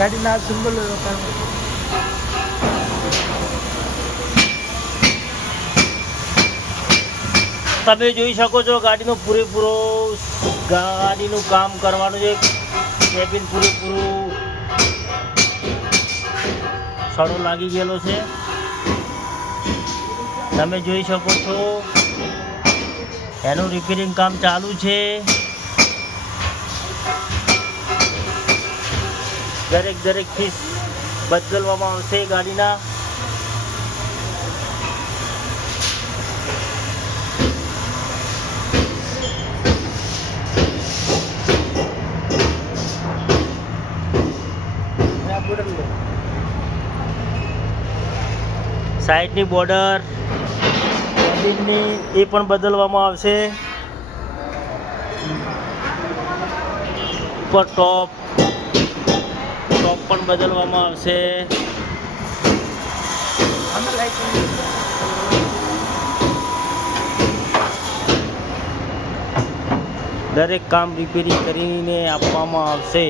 ગાડીના સિમ્બલ તમે જોઈ શકો છો ગાડીનું પૂરેપૂરો ગાડીનું કામ કરવાનું છે. કેબિન પૂરેપૂરું સડો લાગી ગયેલો છે. તમે જોઈ શકો છો એનું રિપેરિંગ કામ ચાલુ છે. દરેક પીસ બદલવામાં આવશે ગાડીના. સાઈડની બોર્ડર કેબિનની એ પણ બદલવામાં આવશે. ઉપર ટોપ પણ બદલવામાં આવશે. દરેક કામ રિપેરિંગ કરીને આપવામાં આવશે.